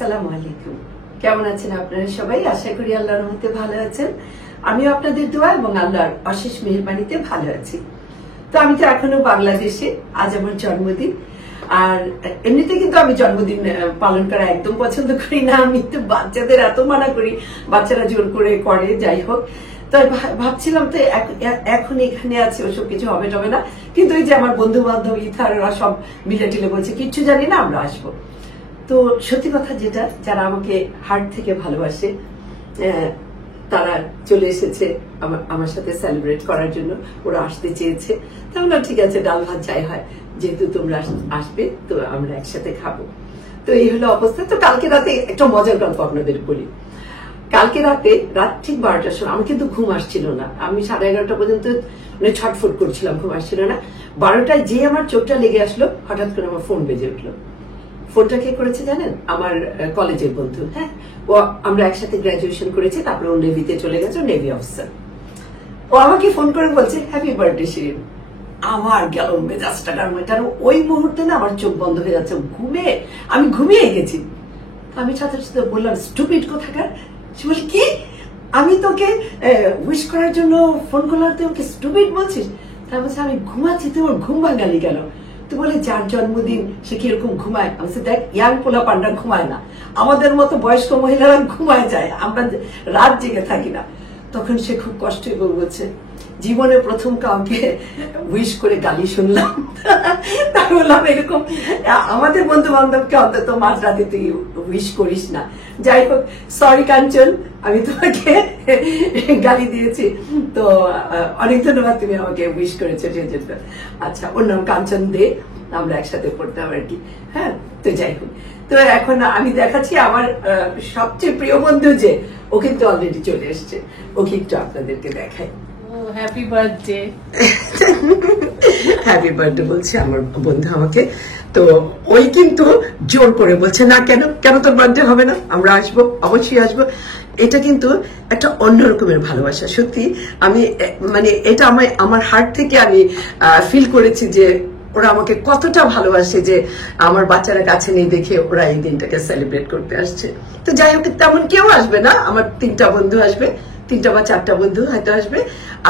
আসসালামু আলাইকুম। কেমন আছেন আপনারা সবাই? আশা করি আল্লাহর রহমতে ভালো আছেন। আমিও আপনাদের দোয়া এবং আল্লাহর অশেষ মেহেরবানিতে ভালো আছি। তো আমি তো এখনো বাংলাদেশে, আজ আমার জন্মদিন। আর এমনিতে কিন্তু আমি জন্মদিন পালন করা একদম পছন্দ করি না। আমি তো বাচ্চাদের এত মানা করি, বাচ্চারা জোর করে, যাই হোক। তাই ভাবছিলাম তো এখন এখানে আছে, ওসব কিছু হবে না, কিন্তু এই যে আমার বন্ধু বান্ধব ইথাররা সব মিলে টিলে বলছে কিচ্ছু জানি না, আমরা আসবো। তো সত্যি কথা যেটা, যারা আমাকে হার্ট থেকে ভালোবাসে তারা চলে এসেছে আমার সাথে সেলিব্রেট করার জন্য। ওরা আসতে চেয়েছে, তাহলে ঠিক আছে, ডাল ভাত যাই হয়, যেহেতু তোমরা আসবে তো আমরা একসাথে খাবো। তো এই হলো অবস্থা। তো কালকে রাতে একটা মজার গল্প আপনাদের বলি। কালকে রাত ঠিক 12টার সময় আমার কিন্তু ঘুম আসছিল না। আমি 11:30 পর্যন্ত ছটফট করছিলাম, ঘুম আসছিল না। 12টায় যে আমার চোখটা লেগে আসলো, হঠাৎ করে আমার ফোন বেজে উঠলো। ফোনটা কে করেছে জানেন? আমার কলেজের বন্ধু। হ্যাঁ, ও আমরা একসাথে গ্রাজুয়েশন করেছি, তারপরে ও নেভিতে চলে গেছে, নেভি অফিসার। ও আমাকে ফোন করে বলছে হ্যাপি বার্থডে শিরিন। আমার গেল মেজাজটা কারণ ওই মুহূর্তে না আমার চোখ বন্ধ হয়ে যাচ্ছে, আমি ঘুমিয়ে গেছি। আমি সাথে সাথে বললাম স্টুপিড কোথাকার। সে বলে কি, আমি তোকে উইশ করার জন্য ফোন করলাম, তুই ওকে স্টুপিড বলছিস? তার বলছে আমি ঘুমাচ্ছি, তুই ওর ঘুম ভাঙালি কেন? তো বলে যার জন্মদিন সে কিরকম ঘুমায়। আমি দেখ, ইয়াং পোলা পান্ডা ঘুমায় না, আমাদের মতো বয়স্ক মহিলারা ঘুমায় যায়, আমরা রাত জেগে থাকি না। তখন সে খুব কষ্ট করে বলছে জীবনে প্রথম কাউকে উইশ করে গালি শুনলাম। তাই বললাম এরকম আমাদের বন্ধু বান্ধবকে অন্তত মাঝরাতে তুই উইশ করিস না। যাই হোক, সরি কাঞ্চন, আমি তোমাকে গালি দিয়েছি। তো অনেক ধন্যবাদ, তুমি আমাকে উইশ করেছো সেই জন্য। আচ্ছা, ওর নাম কাঞ্চন দে, আমরা একসাথে পড়তাম আর কি। হ্যাঁ, তো যাই হোক, তো এখন আমি দেখাচ্ছি আমার সবচেয়ে প্রিয় বন্ধু যে, ও কিন্তু অলরেডি চলে এসছে। ওকে একটু আপনাদেরকে দেখাই। Happy birthday. হ্যাপি বার্থডে বলছে আমার বন্ধু আমাকে। তো ওই কিন্তু জোর করে বলছে না, কেন তোর বার্থডে হবে না, আমরা আসবো, অবশ্যই আসবো। এটা কিন্তু একটা অন্যরকমের ভালোবাসা। সত্যি আমি এটা আমার হার্ট থেকে আমি ফিল করেছি যে ওরা আমাকে কতটা ভালোবাসে, যে আমার বাচ্চারা কাছে নেই দেখে ওরা এই দিনটাকে সেলিব্রেট করতে আসছে। তো যাই হোক, তেমন কেউ আসবে না, আমার 3টা বন্ধু আসবে, 3টা বা 4টা বন্ধু হয়তো আসবে,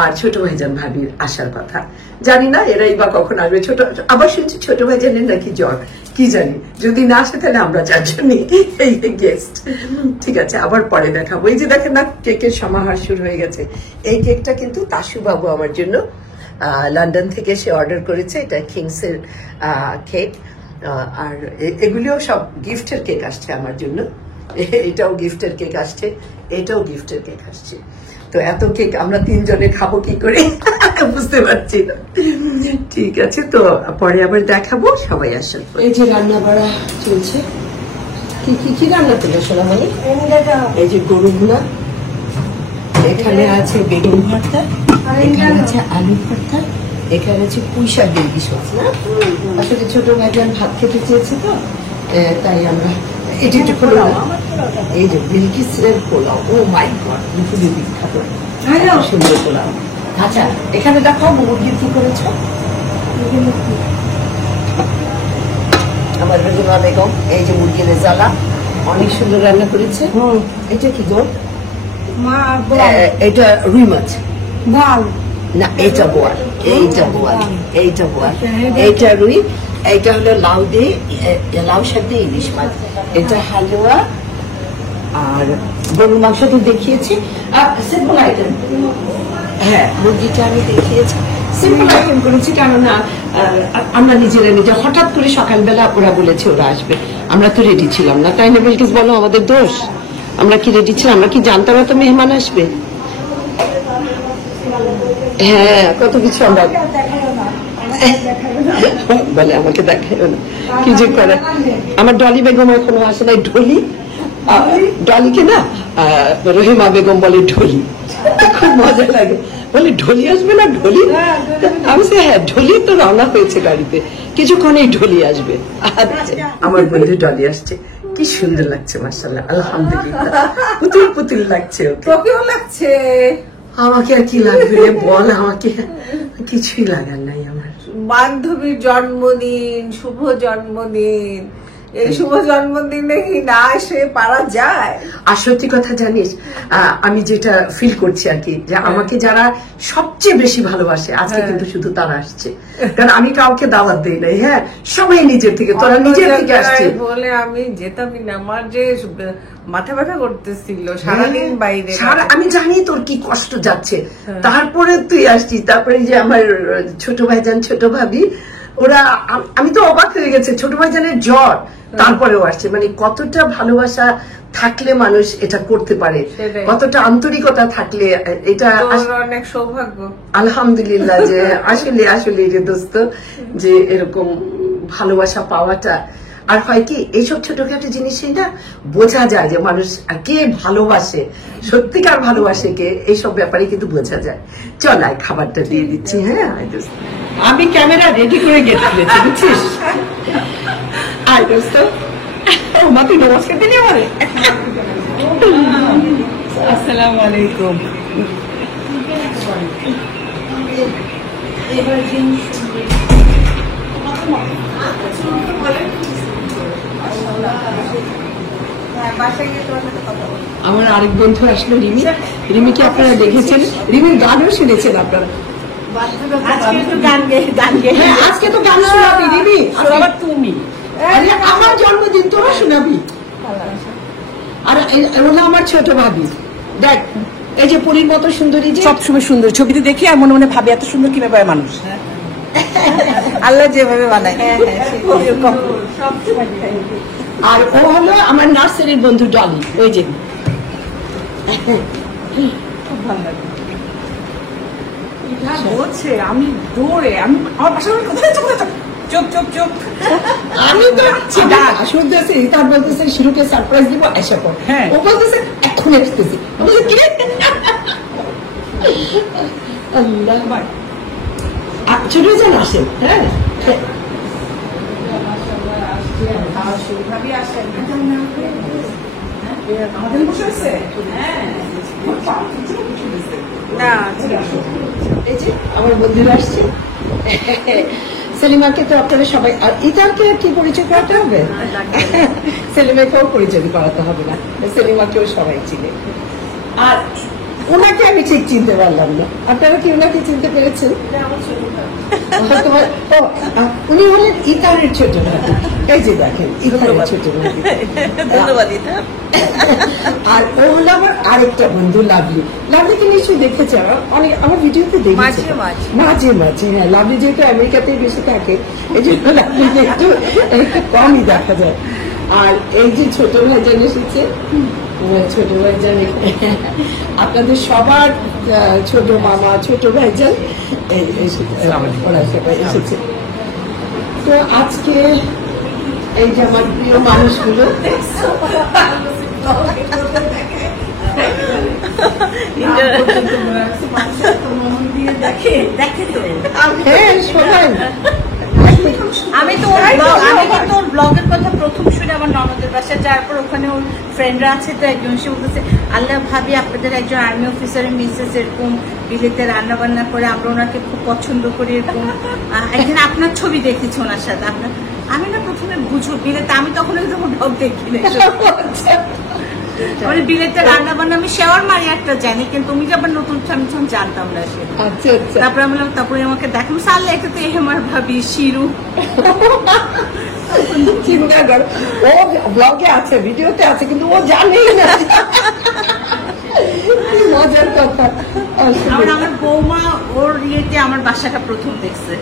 আর ছোট ভাইজান ভাবির আসার কথা। জানি না এরাই বা কখন আসবে। আবার শুনছি ছোট ভাইজানের নাকি জ্বর, কি জানি, যদি না আসে তাহলে আমরা 4 জনই এই গেস্ট। ঠিক আছে, আবার পরে দেখাবো। এই যে দেখেন না, কেকের সমাহার শুরু হয়ে গেছে। এই কেকটা কিন্তু তাসু বাবু আমার জন্য লন্ডন থেকে সে অর্ডার করেছে। এটা কিংসের কেক, আর এগুলিও সব গিফটের কেক আসছে আমার জন্য। এটাও গিফটের কেক আসছে, এটাও গিফটের কেক আসছে। তো এত কেক আমরা 3 জনে খাবো কি করে বুঝতে পারছি না। ঠিক আছে, তো পরে আবার দেখাবো, সবাই আসেন। এই যে রান্না বাড়া চলছে। কি রান্না করলে সোনা মানে? এই যে গরু ভুনা, এখানে আছে বেগুন ভর্তা, এখানে আছে আলু ভর্তা, এখানে আছে পুঁই শাক দিয়ে সস। না আসলে ছোট ভাইজান ভাত খেতে চেয়েছে, তো তাই আমরা এটা একটু পোলাও। এই যে বিলকিসের পোলাও, ও মাই গড, খুবই বিখ্যাত, সুন্দর পোলাও। আচ্ছা, এখানে দেখো মুরগি কি করেছ আমার বেগুনা বেগম। এই যে মুরগির রেজালা অনেক সুন্দর রান্না করেছে। এটা কি গো? এটা রুই মাছ না, এইটা বোয়াল, এইটা রুই, এইটা হলো লাউ শাক দিয়ে ইলিশ মাছ, এটা হালুয়া, আর গরুর মাংস তো দেখিয়েছি। সিম্পল আইটেম, হ্যাঁ মুরগিটা আমি দেখিয়েছি। সিম্পল আইটেম করেছি, কেননা আমরা নিজে হঠাৎ করে সকালবেলা ওরা বলেছে ওরা আসবে, আমরা তো রেডি ছিলাম না, তাই না বিলকিস? বলো, আমাদের দোষ? আমরা কি রেডি ছিলাম? আমরা কি জানতাম না তো মেহমান আসবে? হ্যাঁ, কত কিছু আমরা বলে আমাকে দেখাইও না, কি যে করে। আমার ডলি বেগম এখনো আসে নাই। ডলিকে না রহিমা বেগম বলে ঢলি, খুব মজা লাগে, বলে ঢলি আসবে না, ঢলি। আমি হ্যাঁ, ঢলি তো রওনা হয়েছে গাড়িতে, কিছুক্ষণেই ঢলি আসবে। আচ্ছা, আমার বন্ধু ডলি আসছে, কি সুন্দর লাগছে, মাশাআল্লাহ, আলহামদুলিল্লাহ, পুতুল লাগছে। ওকেও লাগছে। আমাকে আর কি লাগবে বল, আমাকে কিছুই লাগার নাই। আমার বান্ধবীর জন্মদিন, শুভ জন্মদিন, এই শুভ জন্মদিনে কি না এসে পারা যায়? আর সত্যি কথা জানিস, আমি যেটা ফিল করছি আর কি, যে আমাকে যারা সবচেয়ে বেশি ভালোবাসে আজকে কিন্তু শুধু তারা আসছে, কারণ আমি কাউকে দাওয়াত দিই নাই। হ্যাঁ, সবাই নিজের থেকে, তোরা নিজের থেকে আসছে বলে আমি যেতামই না। আমার যে মাথা ব্যথা করতেছিল সারাদিন বাইরে। আমি জানি তোর কি কষ্ট যাচ্ছে, তারপরে তুই আসছিস। তারপরে যে আমার ছোট ভাইজান, ছোট ভাবি, ওরা, আমি তো অবাক হয়ে গেছে। ছোট ভাইজানের জ্বর, তারপরেও আসছে। মানে কতটা ভালোবাসা থাকলে মানুষ এটা করতে পারে, কতটা আন্তরিকতা থাকলে এটা। অনেক সৌভাগ্য আলহামদুলিল্লাহ যে আসলে আসলে যে দোস্ত, যে এরকম ভালোবাসা পাওয়াটা। আর হয় কি, এইসব ছোটখাটো জিনিসই না বোঝা যায় যে মানুষ কে ভালোবাসে, সত্যিকার ভালোবাসে কে, এইসব ব্যাপারে কিন্তু বোঝা যায়। চল আয়, খাবারটা দিয়ে দিচ্ছি। হ্যাঁ, আমি ক্যামেরা রেডি করে গেট খুলেছি, বুঝছিস? আয় দোস্ত, তুই নমস্কার দিলি আমারে। আসসালামু আলাইকুম। আমার আরেক বন্ধু আসলো, রিমি। রিমিকে আপনারা দেখেছেন, রিমির গানও শুনেছেন আপনারা। আজকে তো গান শোনাবি রিমি, আবার তুমি। আমার জন্মদিন তোরা শোনাবি। আর ওরা আমার ছোট ভাবি। দেখ, এই যে পরীর মতো সুন্দরী, যে সবসময় সুন্দর ছবিতে দেখি আর মনে মনে ভাবে এত সুন্দর কিভাবে হয় মানুষ। আল্লাহ যেভাবে বানায়। আর ও হলো আমার নার্সারির বন্ধু ডলি, ওই যে। খুব ভালো লাগে বলছে। আমি দৌড়ে, আমি আমার বাসার কোথায় চোখ চোখ চোখ। আমি তো শুনতেছি, তার বলতেছে শিরুকে সারপ্রাইজ দিব, এসে পর। ও বলতেছে এখন আসতেছি। ছোট যেন আসেন। হ্যাঁ, আমাদের বসে আছে। এই যে আমার বন্ধুরা আসছে। সেলিমাকে তো আপনারা সবাই, আর ইতারকে কি পরিচয় করাতে হবে? সেলিমাকেও পরিচয় করাতে হবে না, সেলিমাকেও সবাই চিনে। আর ওনাকে আমি ঠিক চিনতে পারলাম না, আপনারা কি ওনাকে চিনতে পেরেছেন? উনি হলেন ইতারের ছোট ভাবি। এই যে দেখেন, ইতারের ছোট ভাবি। আর ও হলো আমার আরেকটা বন্ধু লাভলি। লাভলিকে নিশ্চয়ই দেখেছে, অনেক আমার ভিডিওতে দেখেছি মাঝে মাঝে। হ্যাঁ, লাভলি যেহেতু আমেরিকাতেই বেশি থাকে, এই জন্য লাভলিকে একটু কমই দেখা যায়। আর এই যে ছোট ভাইজান এসেছে, ছোট ভাইজান, আপনাদের সবার ছোট মামা, ছোট ভাইজান, ওরা সবাই এসেছে। তো আজকে এই যে আমার প্রিয় মানুষগুলো, হ্যাঁ সবাই। আমি তো ওর ব্লগের কথা প্রথম শুনে আমার ননদের বাসায় যাওয়ার পর ওখানে ওর ফ্রেন্ডরা আছে, তো একজন সে বলতেছে, আল্লাহ ভাবি আপনাদের একজন আর্মি অফিসারের মিসেস এরকম বিলেতে রান্না বান্না করে, আমরা ওনাকে খুব পছন্দ করি, এরকম একদিন আপনার ছবি দেখেছি ওনার সাথে। আপনার, আমি না প্রথমে বুঝো বিলেতে, আমি তখন ব্লগ দেখি না, মানে বিলেতে রান্না বান্না আমি শেওয়ার মারি একটা জানি, কিন্তু তুমি যে আবার নতুন আমি জানতাম না সে। তারপরে আমি বললাম, তারপরে আমাকে দেখলাম সাল্লা, এটা তো আমার ভাবি শিরু। চিন্তা কর, ও ব্লগে আছে, ভিডিওতে আছে, কিন্তু ও জানেই না। মজার কথা। আমার বৌমা ওর ইয়েতে আমার বাসাটা প্রথম দেখছে,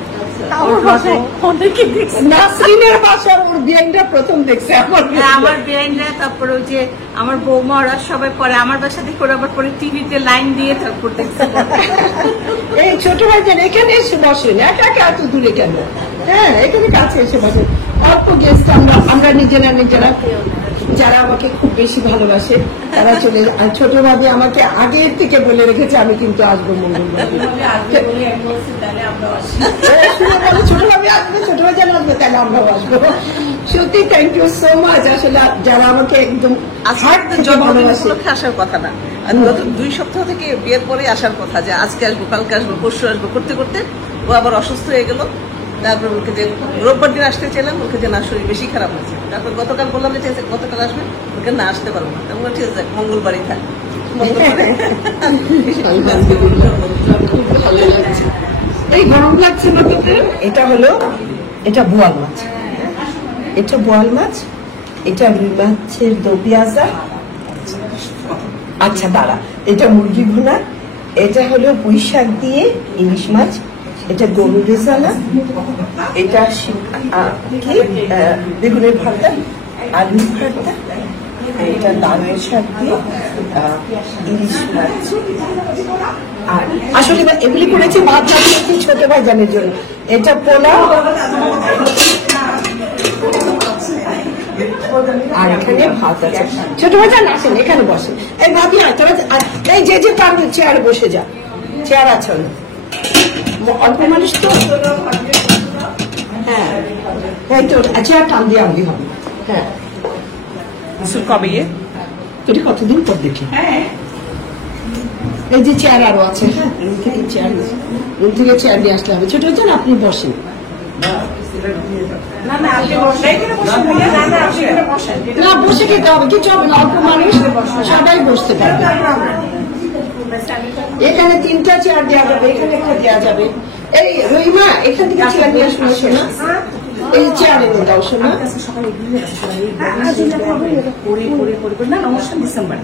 নাসরিনের বাসা ওর বিয়ানটা প্রথম দেখছে। আমার বিয়ানরা, তারপরে ওই যে আমার বৌমা, ওরা সবাই পরে আমার বাসা থেকে ওরা আবার পরে টিভিতে লাইন দিয়ে তারপর দেখছে। এই ছোট ভাইজান এখানে এসে বসেন, একা একা এত দূরে কেন? হ্যাঁ, এখানে কাছে এসে বসেন। অল্প গেস্ট, আমরা নিজেরা যারা আমাকে খুব বেশি ভালোবাসে তারা চলে। ছোট ভাবি আমাকে আগের থেকে বলে রেখেছে আমি কিন্তু আসবো মঙ্গলবার। ছোট ভাবি আসবে, ছোট ভাইজান আসবে, তাহলে আমরাও আসবো। সত্যি থ্যাংক ইউ সো মাচ। আসলে যারা আমাকে একদম আসার কথা না, 2 সপ্তাহ থেকে বিয়ের পরে আসার কথা, যে আজকে আসবো, কালকে আসবো, পরশু আসবো করতে করতে ও আবার অসুস্থ হয়ে গেল। তারপর ওকে যে রোববার দিন আসতে চাইলাম, ওকে যে না শরীর বেশি খারাপ হয়েছে। তারপর গতকাল বললাম যে ঠিক আছে গতকাল আসবে, ওকে না আসতে পারবো না। তখন ঠিক আছে মঙ্গলবারই থাক। ভালো লাগছে। এই গরম লাগছে না তোকে? এটা বোয়াল মাছ, এটা বোয়াল মাছ, এটা রুই মাছের দো পেঁয়াজা। আচ্ছা দাঁড়া, এটা মুরগি ভুনা, এটা হলো পুঁই শাক দিয়ে ইলিশ মাছ, এটা গরুর রেজালা, এটা বেগুনের ভর্তা, আলুর ভর্তা, এটা লাউয়ের শাক দিয়ে ইলিশ মাছ। আর আসলে এগুলি করেছি ভাত রাখছি ছোট ভাইজানের জন্য। এটা পোলাও, আর এখানে ভাত আছে। ছোট ভাইজান আসেন, এখানে বসেন। এই ভাবি এই যে পারবে চেয়ারে বসে যা, চেয়ার আছে অল্প মানুষ তো। হ্যাঁ এই তো চেয়ার টান দিয়ে আনলি হবে। হ্যাঁ কবে তোর কতদিন পর দেখি। এই যে চেয়ার আরো আছে, হ্যাঁ রুম থেকে চেয়ার নিয়ে আসতে হবে। ছোট ভাইজান আপনি বসেন। না বসে খেতে হবে, কিছু হবে না, অল্প মানুষ সবাই বসতে পারবে। এখানে 3টা চেয়ার দেওয়া যাবে, এখানে একটা দেওয়া যাবে। এই রহিমা এখান থেকে চেয়ার নিয়ে আসুন, শোনা এই চেয়ার এনে দাও শোনা। ডিসেম্বর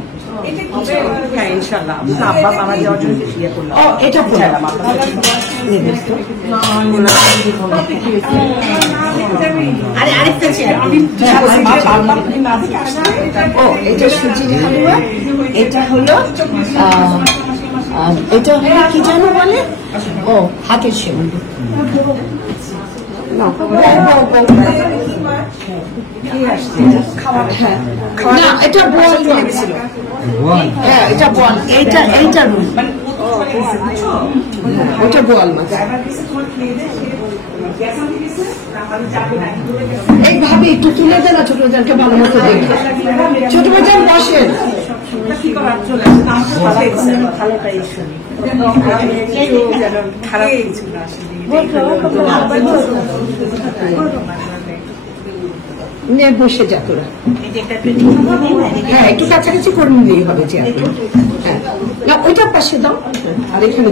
হ্যাঁ ইনশাল্লাহ আব্বা মারা যাওয়ার জন্য ইয়ে করলাম। ও এটা আরে আরেকটা চেয়ার, ও এটা সুজির হালুয়া, এটা হলো কি যেন বলে, ও হাতের সেবন। না এটা বল ছিল, হ্যাঁ এটা বল, এইটা রুই, ওটা বোয়াল মাছ। এইভাবে একটু তুলে দেন না ছোট ভাইজানকে ভালো মতো দেখে। ছোট ভাইজান বসেন। নে বসে যা তোরা। হ্যাঁ একটু কাছাকাছি করে নিলেই হবে চেয়ার। হ্যাঁ না ওইটা পাশে দাও, আর এখানে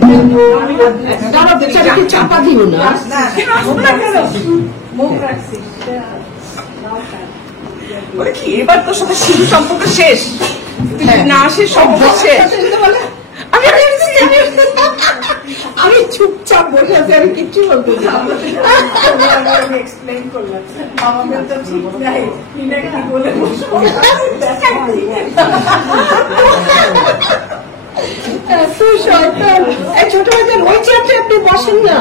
দাঁড়া, বেচারাকে চাপা দিও না। এবার তোর সাথে শুরু সম্পর্ক শেষ, না শেষ সম্পর্ক শেষ। আমি চুপচাপ বসে আছি, আমি কিচ্ছু বলতে ছোট ভাইজান ওই চেয়ারটা আপনি বসেন না,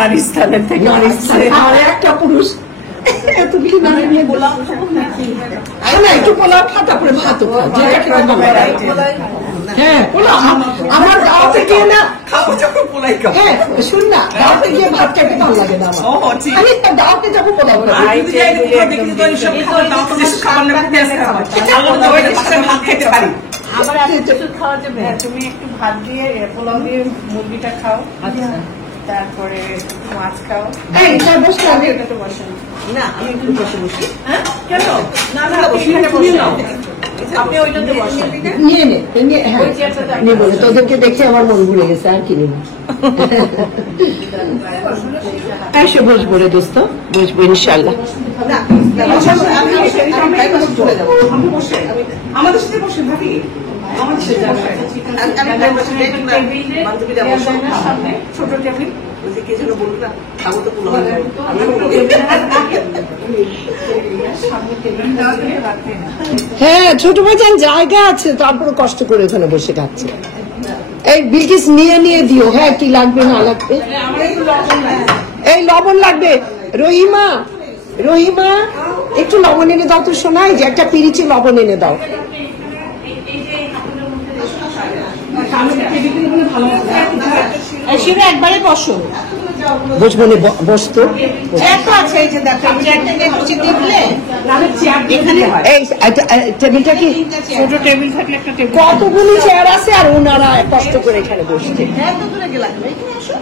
নারী স্থানের থেকে আর একটা পুরুষ এতগুলি নারী নিয়ে গোলাপ একটু পোলাও খাতা করে ভাত যেটা খেতে ভালো। হ্যাঁ আমার দাওয়াতে গিয়ে না খাবো যখন পোলাই খাবো। হ্যাঁ শুন না, দাওয়াতে গিয়ে ভাত খেতে ভালো লাগে না আমার। আমি দাওয়াতে যাবো পোলাও খাবো। তুমি একটু ভাত দিয়ে পোলাও দিয়ে মুরগিটা খাও, তারপরে মাছ খাও। বসতে হবে না আমি একটু বসে বসি। হ্যাঁ কেন? না এখানে বসে নাও, আপনি ওইটাতে বসেন। নিয়ে নে, হ্যাঁ নেবো, তোদেরকে দেখে আমার মন ঘুরে গেছে, আর কি নেবো। এসে বসবো রে দোস্ত, বসবো ইনশাল্লাহ। আমাদের সাথে বসে ভাবি, আমাদের সাথে ছোট টেবিল কে যেন বলবো না খাবো তো পোলাও। হ্যাঁ ছোট ভাইজান জায়গা আছে, তারপরে কষ্ট করে ওখানে বসে খাচ্ছে। এই বিলকিস নিয়ে দিও, হ্যাঁ কি লাগবে না লাগবে। এই লবণ লাগবে, রহিমা একটু লবণ এনে দাও তো শোনাই, যে একটা পিরিচি লবণ এনে দাও। শিবে একবারে বসো, বসবো না, বসতো আছে এই যে দেখো চেয়ারটাকে বসে দেখলে এই টেবিলটা কি ছোট টেবিল থাকলে একটা টেবিল। কতগুলি চেয়ার আছে, আর ওনারা কষ্ট করে এখানে বসছে। এত দূরে গেলাম, এখানে আসো।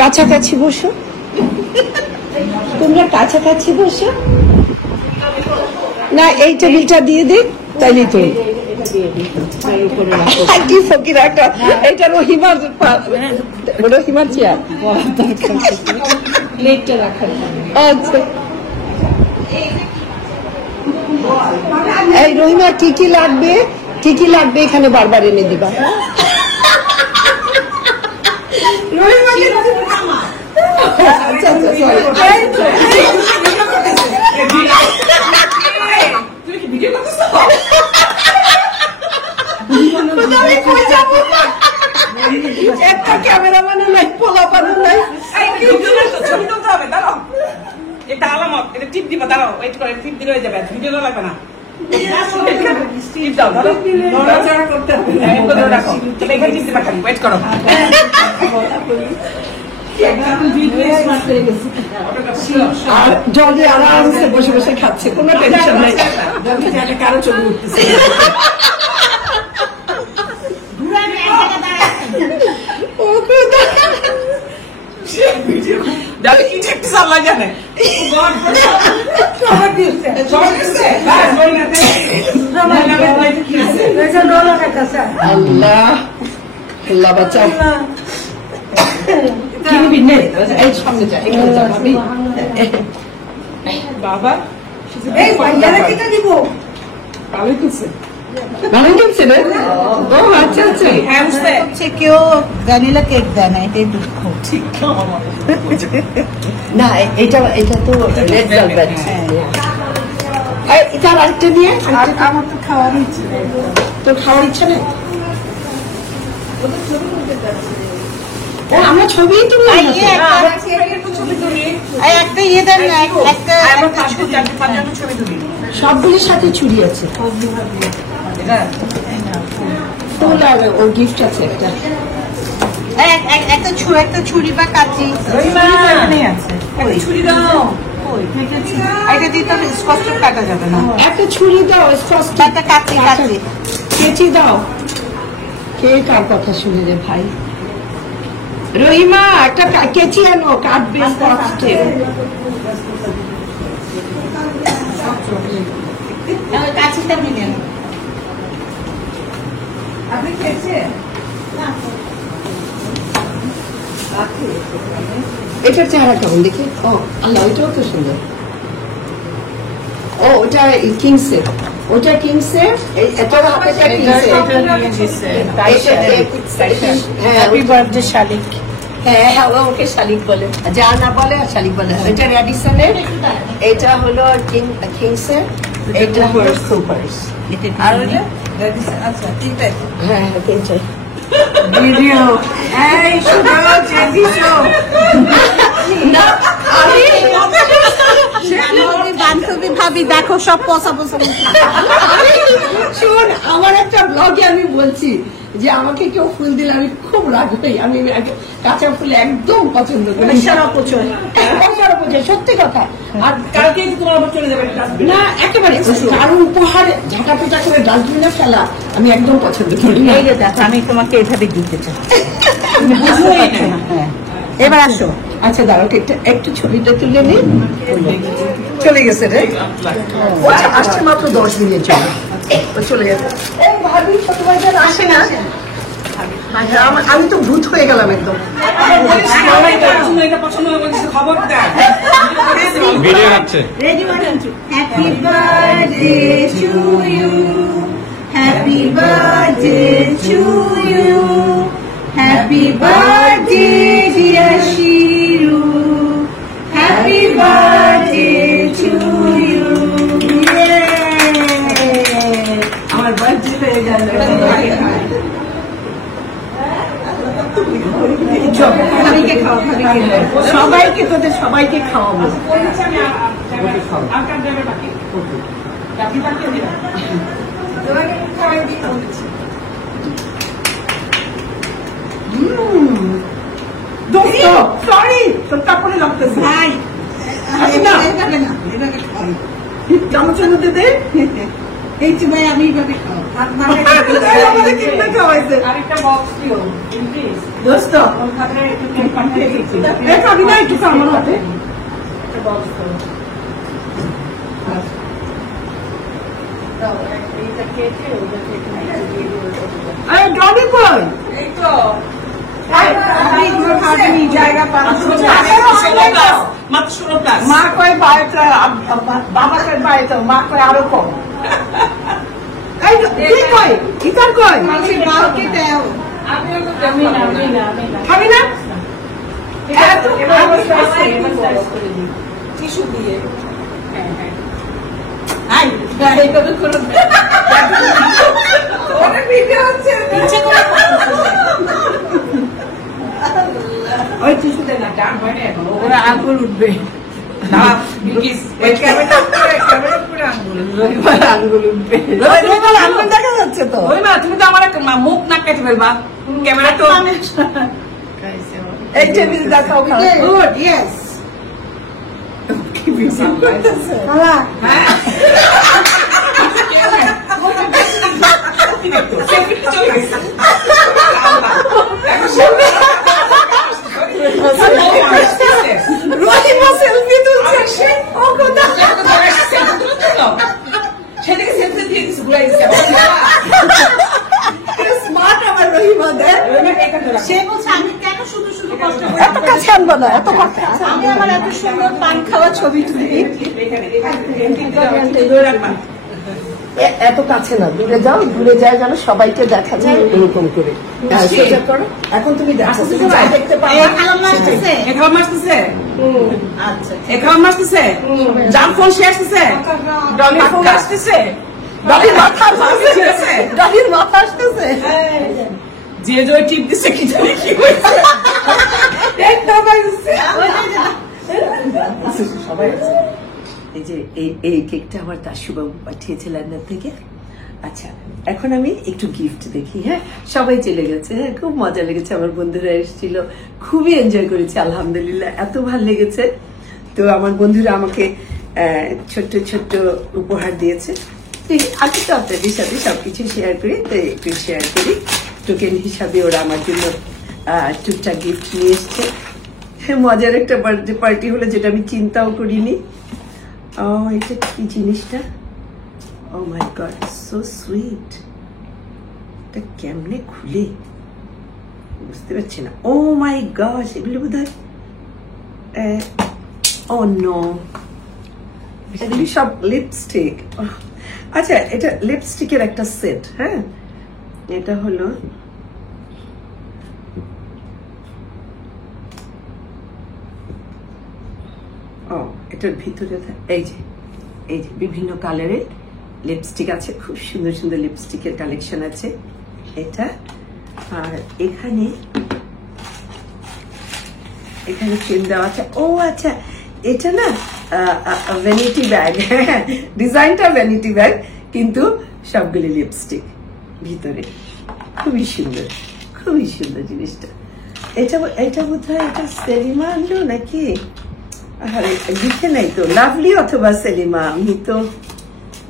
কাছাকাছি বসো, তোমরা কাছাকাছি বসো। না এই টেবিলটা দিয়ে দিই তাইলে তো কি ফকির একটা, এটা রহিমার চেয়ার। আচ্ছা এই রহিমা কি কি লাগবে, কি কি লাগবে এখানে বারবার এনে দিবা। আচ্ছা একটা ক্যামেরাম্যানও নাই, পোলাপানও নাই। ছবি তুলতে হবে, দাঁড়াও এটা আলামত, এটা টিপ দিবা, দাঁড়াও ওয়েট করে, টিপ দিলে হয়ে যাবে, ভিডিও লাগবে না। আর জলে আরামসে বসে বসে খাচ্ছে, কোনো টেনশন নাই, কারো চলে উঠতেছে। জানে আল্লাহ আল্লাহ বাঁচাও। এই সঙ্গে যায়, এখানে যাও ভাবি। বাবা ভালোই করছে, ভালোই করছে রে। ও আচ্ছা আচ্ছা, হচ্ছে কেউ ভ্যানিলা কেক দেয় না, এটাই দুঃখ। না এটা এটা তো রেড ভেলভেট। এটা আরেকটা দিয়ে, আমার তো খাওয়ার ইচ্ছে নেই। তোর খাওয়ার ইচ্ছা নেই? আমরা ছবি তুলি, একটা ইয়ে দেন না, একটা ছবি তুলি, সবগুলির সাথে ছুরি আছে, ফুল আর ও গিফট আছে একটা। একটা ছুরি বা কাঁচি ছুরি দাও। এটা দিয়ে তো স্পষ্ট কাটা যাবে না। একটা ছুরি দাও, স্পষ্ট একটা কাঁচি কাঁচি কেচি দাও। কে কার কথা শুনে রে ভাই? রহিমা একটা কেচি আনো, কাটবে স্পষ্টে। কাঁচিটা মিলে আপনি খেয়েছেন? এটার চেহারা কেমন দেখি? ও আল্লাহ, ওইটাও তো সুন্দর। ও ওটা কিংসের, ওটা কিংসের, এটা হাতেটা কিংসের। হ্যাপি বার্থডে শালিক। হ্যাঁ হ্যাঁ, ওকে শালিক বলে, যা না বলে শালিক বলে। এটা রেডিসনের, এটা হলো কিংসের, এটা হলো সুপারস। আর ওটা আচ্ছা ঠিক আছে। হ্যাঁ হ্যাঁ তিনটা ভিডিও এই শুনো চেদিছো না আমি বান্ধবী ভাবি দেখো সব পচা পচা। শোন, আমার একটা ব্লগে আমি বলছি যে আমাকে কেউ ফুল দিলে আমি খুব রাগ হই, আমি কাঁচা ফুল একদম পছন্দ করি। সারা পচয় সত্যি কথা। আর কালকে তোমার আবার চলে যাবে না একেবারে কারো উপহার ঝাঁটাপিটা করে ডাস্টবিনে ফেলা আমি একদম পছন্দ করি না। এই যে দেখো আমি তোমাকে এইভাবে দিতে চাই। হ্যাঁ এবার আসো। আচ্ছা দাঁড়াও, একটু ছবিটা তুলে নি। চলে গেছে রে, আসছে মাত্র 10 মিনিট জন্য, চলে যাবে। ভাবি ছোটবাজার আসে না, আমি তো ভূত হয়ে গেলাম একদম। এটা পছন্দ হবে খবর দেয়। ভিডিও হচ্ছে। Happy birthday to you, happy birthday to you, happy birthday dear Shiru, happy birthday to you. আমার বার্থডে হয়ে গেল। সবাইকে, তোদের সবাইকে খাওয়াবো। সরি তারপরে লাগতেছে ভাই চামচের মধ্যে দে। এই যে ভাই আমি এইভাবে খাও। আরেকটা বক্স দিও প্লিজ দোস্ত ওর খাতে একটু কেক পাঠিয়ে দিচ্ছি খাবি না একটু আমার হাতে? একটা বক্স দাও দাও এইটা কেটে ওটা কেটে দিয়ে দিও আরে ডনি কই? এই তো জায়গা মা কয় বাড়িতে, বাবা কয় বাড়িতে, মা কয় আরো কম। এই তুই কই? ইতার কই? খাবি না? টিস্যু দিয়ে ওই টিস্যুতে না, ডান হয় না এখন, ওরা আঙ্গুল উঠবে। আঙ্গুল উঠবে, আঙ্গুল দেখা যাচ্ছে তো। ওই মা তুমি তো আমার মুখ না কেটে ফেলবা ক্যামেরা তো এই টেবিল দেখাও। Good, yes. কি বিজি করতেছে বাবা? রহিমা সেলফি তুলছে। ও কথা সেদিকে সেলফি দিয়ে দিছে ঘুরাই দিছে স্মার্ট আমার রহিমা দেয়। সে বলছে আমি কেন শুধু শুধু কষ্ট করি, এত কাছে আনবো না, এত কাছে আমি আমার এত সুন্দর পান খাওয়া ছবি তুলি। এত কাছে না, দূরে যাও, দূরে যায় যেন সবাইকে দেখা যায় এরকম করে। সোজা করো। এখন তুমি দেখো, তুমি যাই দেখতে পাও। খালাম্মা আসতেছে? এখানে মারতেছে আচ্ছা এখানে মারতেছে জাম ফোন শেষ আসতেছে ডলি ফোন আসতেছে ডলির মাথা আসতেছে, ডলির মাথা আসতেছে। যে যে টিপ দিছে কি জানি কি হয়েছে সবাই আছে। এই যে এই কেকটা আমার দাশুবাবু পাঠিয়েছে লন্ডন থেকে। আচ্ছা, এখন আমি একটু গিফট দেখি। হ্যাঁ, সবাই চলে গেছে। হ্যাঁ, খুব মজা লেগেছে, আমার বন্ধুরা এসেছিল, খুবই এনজয় করেছি, আলহামদুলিল্লাহ, এত ভালো লেগেছে। তো আমার বন্ধুরা আমাকে ছোট্ট ছোট্ট উপহার দিয়েছে। আমি তো আপনাদের সাথে সবকিছু শেয়ার করি, তো একটু শেয়ার করি। টোকেন হিসাবে ওরা আমার জন্য টুকটাক গিফট নিয়ে এসছে। হ্যাঁ, মজার একটা বার্থডে পার্টি হলো, যেটা আমি চিন্তাও করিনি। এটা কি জিনিসটা? ও মাই গড, সো সুইট। এটা কেমনে খুলে বুঝতে পারছি না। ও মাই গড, এগুলো বোধ হয়, ও নো, এগুলি সব লিপস্টিক। আচ্ছা, এটা লিপস্টিকের একটা সেট। হ্যাঁ, এটা হলো এটার ভিতরে এই যে বিভিন্ন কালারের লিপস্টিক আছে, খুব সুন্দর সুন্দর লিপস্টিকের কালেকশন আছে এটা। আর এখানে চেন দেওয়া আছে। ও আচ্ছা, এটা না ভ্যানিটি ব্যাগ, ডিজাইনটা ভ্যানিটি ব্যাগ, কিন্তু সবগুলি লিপস্টিক ভিতরে। খুবই সুন্দর, খুবই সুন্দর জিনিসটা। এটা বোধ হয় এটা সেলিমা আনলো নাকি? আরে লিখে নাই তো, লাভলি অথবা সেলিমা, আমি তো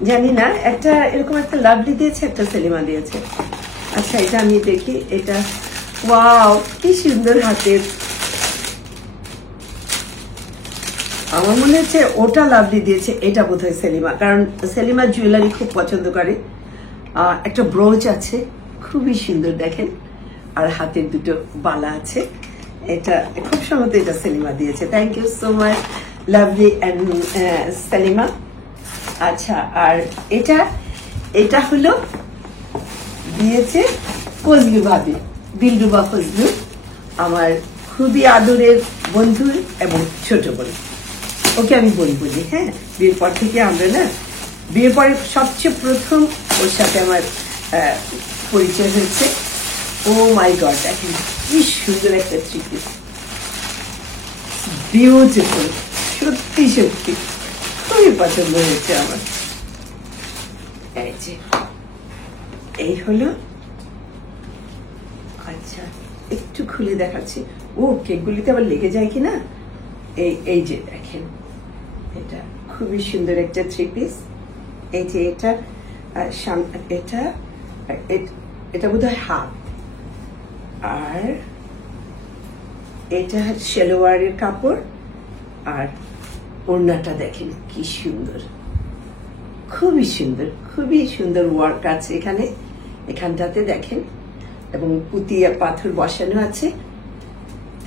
জানি না। একটা এরকম একটা লাভলি দিয়েছে, একটা সেলিমা দিয়েছে। আচ্ছা, এটা আমি দেখি। এটা ওয়াও, কি সুন্দর হাতের। আমার মনে হচ্ছে ওটা লাভলি দিয়েছে, এটা বোধহয় সেলিমা, কারণ সেলিমা জুয়েলারি খুব পছন্দ করে। একটা ব্রোচ আছে, খুবই সুন্দর দেখেন, আর হাতের দুটো বালা আছে। এটা খুব সম্ভবত এটা সেলিমা দিয়েছে। Thank you so much lovely and Selima. আচ্ছা, আর এটা হলো দিয়েছে ফজলু ভাবি, দিলরুবা ফজলু, আমার খুবই আদরের বন্ধু এবং ছোট বোন। ওকে আমি বোন বলি। হ্যাঁ, বিয়ের পর থেকে আমরা না, বিয়ের পরে সবচেয়ে প্রথম ওর সাথে আমার পরিচয় হয়েছে। ও মাই গড, দেখেন কি সুন্দর একটা থ্রি পিস, বিউটিফুল, সত্যি সত্যি খুবই পছন্দ হয়েছে আমার। এই যে এই হলো। আচ্ছা, একটু খুলে দেখাচ্ছি। ও, কেকগুলিতে আবার লেগে যায় কিনা। এই যে দেখেন, এটা খুবই সুন্দর একটা থ্রি পিস। এই যে এটা এটা বোধহয় হাত, আর এটা সালোয়ারের কাপড়, আর ওড়নাটা দেখেন কি সুন্দর, খুবই সুন্দর, খুবই সুন্দর ওয়ার্ক আছে এখানে, এখানটাতে দেখেন, এবং পুঁতিয়া পাথর বসানো আছে।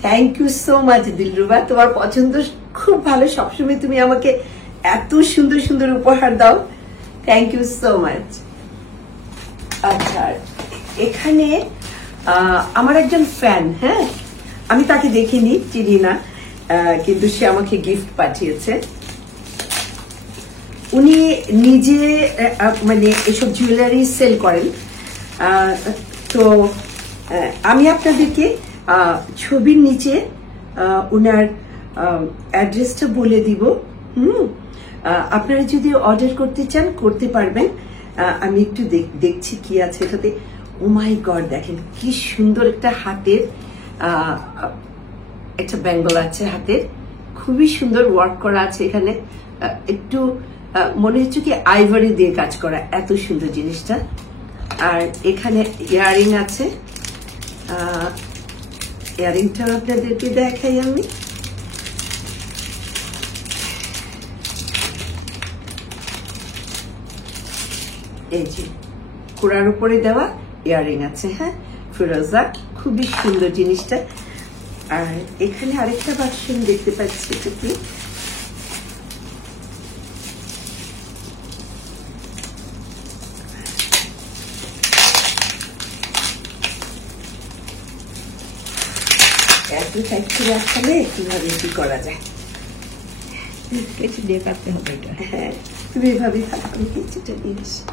Thank you so much Dilruba, তোমার পছন্দ খুব ভালো, সবসময় তুমি আমাকে এত সুন্দর সুন্দর উপহার দাও, থ্যাংক ইউ সো মাচ। আচ্ছা, এখানে আমার একজন ফ্যান, হ্যাঁ আমি তাকে দেখিনি, চিনি না, কিন্তু সে আমাকে গিফট পাঠিয়েছে। উনি নিজে মানে এসব জুয়েলারি সেল করেন, তো আমি আপনাদেরকে ছবির নিচে উনার অ্যাড্রেসটা বলে দিব। আপনারা যদি অর্ডার করতে চান করতে পারবেন। আমি একটু দেখছি কি আছে এটাতে। ও মাই গড, দেখেন কি সুন্দর একটা হাতের একটা ব্যাঙ্গল আছে হাতের, খুবই সুন্দর ওয়ার্ক করা আছে এখানে, একটু মনে হচ্ছে কি আইভরি দিয়ে কাজ করা, এত সুন্দর জিনিসটা। আর এখানে ইয়ারিং আছে, ইয়ারিংটা আপনাদেরকে দেখাই আমি। এই যে কোড়ার উপরে দেওয়া ইয়ারিং আছে, হ্যাঁ ফিরোজা, খুবই সুন্দর জিনিসটা। আর এখানে আরেকটা বাক্স দেখতে পাচ্ছি, এটা কি এত ফ্যাক্টরি আসলে কিভাবে কি করা যায়, কেচি দিয়ে কাটতে হবে এটা। হ্যাঁ তুমি এভাবেই থাকো, আমি কেচিটা নিয়ে আসি।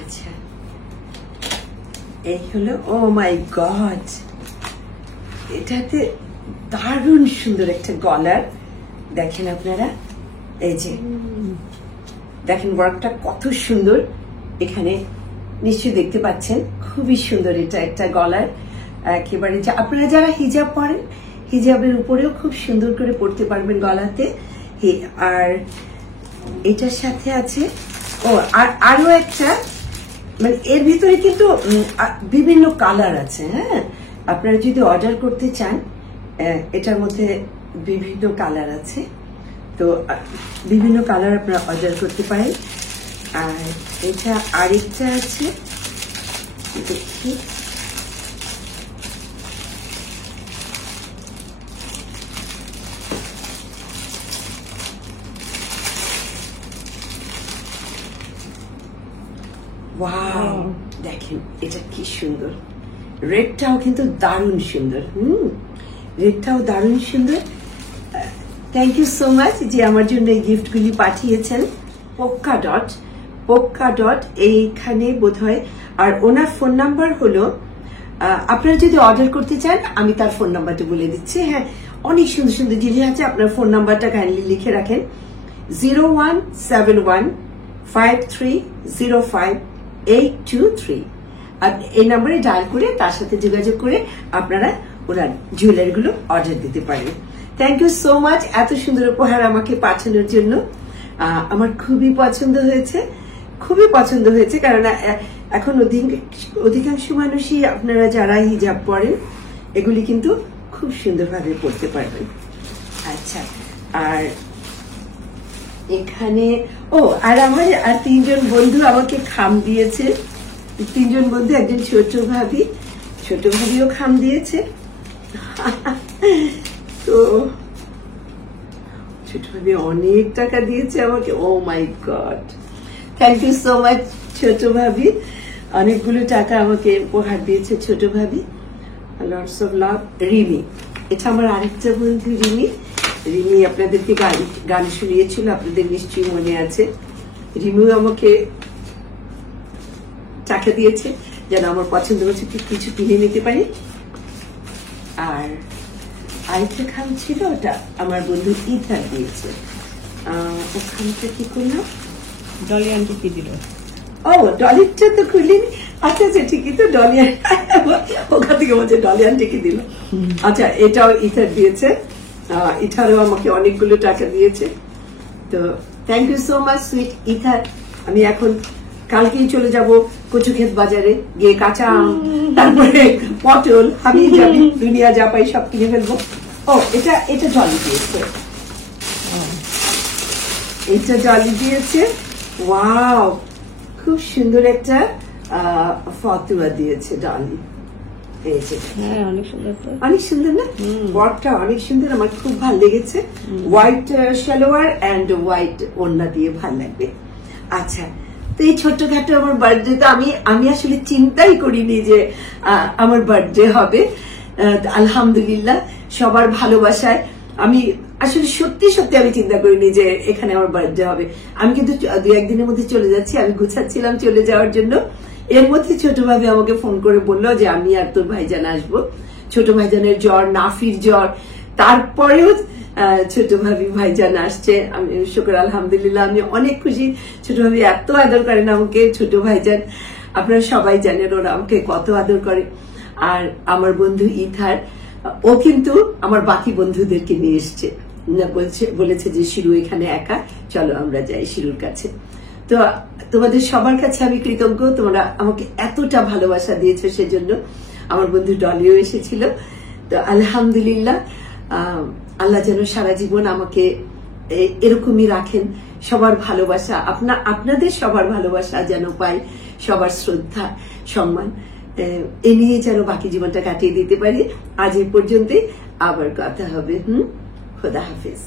আচ্ছা, এই হলো, ও মাই গড, এটাতে দারুণ সুন্দর একটা গলার, দেখেন আপনারা, এই যে দেখেন ওয়ার্কটা কত সুন্দর, এখানে নিশ্চয়ই দেখতে পাচ্ছেন, খুবই সুন্দর। এটা একটা গলার, একেবারে আপনারা যারা হিজাব পরেন, হিজাবের উপরেও খুব সুন্দর করে পরতে পারবেন গলাতে। আর এটার সাথে আছে আরো একটা, মানে এর ভিতরে কিন্তু বিভিন্ন কালার আছে, হ্যাঁ আপনারা যদি অর্ডার করতে চান, এটার মধ্যে বিভিন্ন কালার আছে, তো বিভিন্ন কালার আপনারা অর্ডার করতে পারেন। আর এটা আরেকটা আছে, দেখি ওয়াও, দেখেন এটা কি সুন্দর, রেডটাও কিন্তু দারুণ সুন্দর, রেডটাও দারুণ সুন্দর। থ্যাংক ইউ সো মাচ যে আমার জন্য এই গিফটগুলি পাঠিয়েছেন। পোক্কা ডট এইখানে বোধহয়, আর ওনার ফোন নাম্বার হলো, আপনারা যদি অর্ডার করতে চান আমি তার ফোন নাম্বারটা বলে দিচ্ছি। হ্যাঁ অনেক সুন্দর সুন্দর জিনিস আছে, আপনার ফোন নাম্বারটা কাইন্ডলি লিখে রাখেন, 01715305 আর এই নাম্বারে ডায়াল করে তার সাথে যোগাযোগ করে আপনারা ওনার জুয়েলারি গুলো অর্ডার দিতে পারেন। থ্যাংক ইউ সো মাচ এত সুন্দর উপহার আমাকে পাঠানোর জন্য। আমার খুবই পছন্দ হয়েছে, কারণ এখন অধিকাংশ মানুষই আপনারা যারা হিজাব পরেন এগুলি কিন্তু খুব সুন্দরভাবে পড়তে পারবেন। আচ্ছা, আর এখানে আর আমার আর 3 জন বন্ধু আমাকে খাম দিয়েছে, 3 জন বন্ধু, একজন ছোট ভাবিও খাম দিয়েছে। তো ছোট ভাবি অনেক টাকা দিয়েছে আমাকে, oh my God, thank you so much ছোট ভাবি, অনেকগুলো টাকা আমাকে উপহার দিয়েছে ছোট ভাবি, লটস অফ লাভ। রিমি, এটা আমার আরেকটা বন্ধু রিমি আপনাদেরকে গান শুনিয়েছিল, আপনাদের নিশ্চয়ই মনে আছে। রিমিও আমাকে টাকা দিয়েছে যেন আমার পছন্দ হচ্ছে কিছু কিনে নিতে পারি। আর আরেকটা খাম ছিল, ওটা আমার বন্ধু ইথার দিয়েছে। ও খামটা কি করলাম? ডলি আন্টি কি দিল? ও ডলিটা তো খুলিনি। আচ্ছা আচ্ছা ঠিকই তো, ডলি ওখান থেকে বলছে ডলি আন্টি কি দিল। আচ্ছা এটাও ইথার দিয়েছে। ইথারও আমাকে অনেকগুলো টাকা দিয়েছে। তো thank you so much sweet ইথার। আমি এখন কালকেই চলে যাব কচুক্ষেত বাজারে গিয়ে কাঁচা আম, তারপরে পটল, আমি যাবি দুনিয়া যা পাই সব কিনে ফেলবো। ও এটা জলি দিয়েছে, এটা জলি দিয়েছে। ওয়াও, খুব সুন্দর একটা ফতুয়া দিয়েছে ডলি। এই যে হ্যাঁ অনেক সুন্দর তো। অনেক সুন্দর না? ওয়ার্কটা অনেক সুন্দর, আমার খুব ভালো লেগেছে। হোয়াইট সালোয়ার এন্ড হোয়াইট ওড়না দিয়ে ভালো লাগবে। আচ্ছা, তো এই ছোটখাটো আমার বার্থডে তো আমি আসলে চিন্তাই করিনি যে আমার বার্থডে হবে। আলহামদুলিল্লাহ সবার ভালোবাসায় আমি আসলে সত্যি সত্যি আমি চিন্তা করিনি যে এখানে আমার বার্থডে হবে। আমি কিন্তু 2-1 দিনের মধ্যে চলে যাচ্ছি, আমি গুছাচ্ছিলাম চলে যাওয়ার জন্য। এর মধ্যে ছোট ভাবি আমাকে ফোন করে বললো যে আমি আর তোর ভাইজান আসবো। ছোট ভাইজানের জ্বর, নাফির জ্বর, তারপরেও ছোট ভাবি ভাইজান আসছে। আমি শুকর আলহামদুলিল্লাহ, আমি অনেক খুশি। ছোট ভাবি এত আদর করেন আমাকে। ছোট ভাইজান আপনারা সবাই জানেন ওরা আমাকে কত আদর করে। আর আমার বন্ধু ইথার, ও কিন্তু আমার বাকি বন্ধুদেরকে নিয়ে এসছে, বলেছে যে শিরু এখানে একা, চলো আমরা যাই শিরুর কাছে। তো তোমাদের সবার কাছে আমি কৃতজ্ঞ, তোমরা আমাকে এতটা ভালোবাসা দিয়েছো সেজন্য। আমার বন্ধু ডলিও এসেছিল। তো আলহামদুলিল্লাহ, আল্লাহ যেন সারা জীবন আমাকে এরকমই রাখেন। সবার ভালোবাসা, আপনাদের সবার ভালোবাসা যেন পাই, সবার শ্রদ্ধা সম্মান এ নিয়ে যেন বাকি জীবনটা কাটিয়ে দিতে পারি। আজ এ পর্যন্তই, আবার কথা হবে। খোদা হাফেজ।